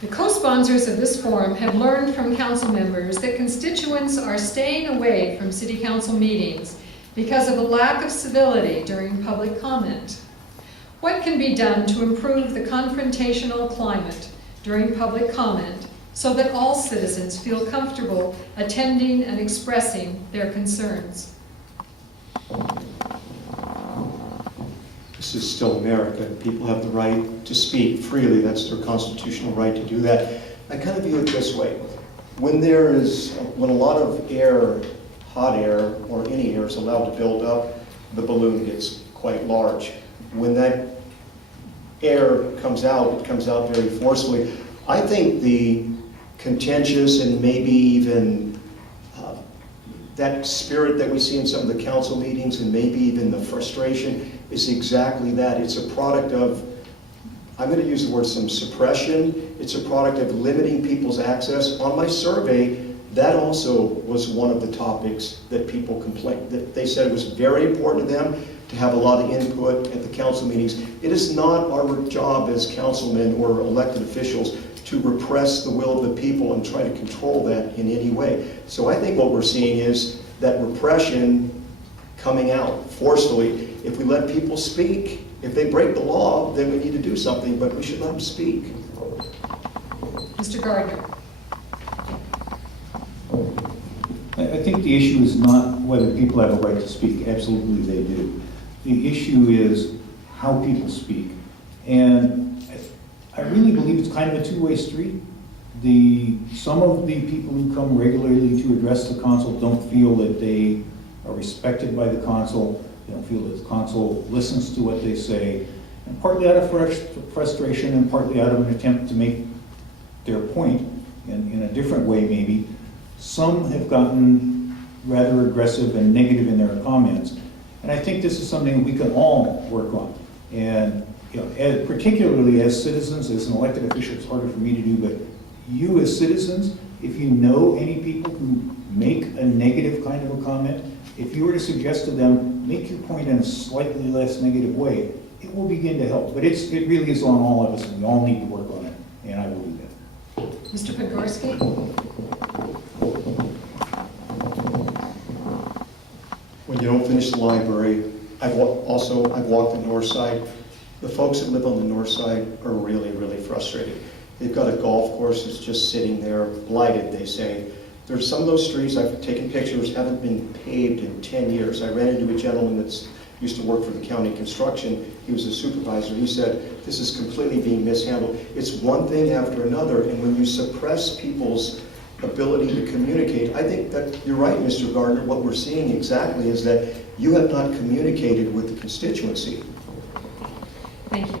The co-sponsors of this forum have learned from council members that constituents are staying away from city council meetings because of a lack of civility during public comment. What can be done to improve the confrontational climate during public comment so that all citizens feel comfortable attending and expressing their concerns? This is still America. People have the right to speak freely. That's their constitutional right to do that. I kind of view it this way. When a lot of air, hot air, or any air is allowed to build up, the balloon gets quite large. When that air comes out, it comes out very forcefully. I think the contentious and maybe even that spirit that we see in some of the council meetings and maybe even the frustration is exactly that. It's a product of, I'm going to use the word some suppression. It's a product of limiting people's access. On my survey, that also was one of the topics that people complained, that they said it was very important to them to have a lot of input at the council meetings. It is not our job as councilmen or elected officials to repress the will of the people and try to control that in any way. So I think what we're seeing is that repression coming out forcefully. If we let people speak, if they break the law, then we need to do something, but we should let them speak. Mr. Gardner. I think the issue is not whether people have a right to speak. Absolutely they do. The issue is how people speak. And I really believe it's kind of a two-way street. Some of the people who come regularly to address the council don't feel that they are respected by the council. They don't feel that the council listens to what they say. And partly out of frustration and partly out of an attempt to make their point in a different way maybe, some have gotten rather aggressive and negative in their comments. And I think this is something we can all work on. And particularly as citizens, as an elected official, it's harder for me to do, but you as citizens, if you know any people who make a negative kind of a comment, if you were to suggest to them, make your point in a slightly less negative way, it will begin to help. But it really is on all of us, and we all need to work on it, and I will do that. Mr. Podgorski? When you don't finish the library, I've walked the north side. The folks that live on the north side are really, really frustrated. They've got a golf course that's just sitting there, blighted, they say. There's some of those streets, I've taken pictures, haven't been paved in 10 years. I ran into a gentleman that used to work for the county construction. He was a supervisor. He said, this is completely being mishandled. It's one thing after another, and when you suppress people's ability to communicate, I think that you're right, Mr. Gardner. What we're seeing exactly is that you have not communicated with the constituency. Thank you.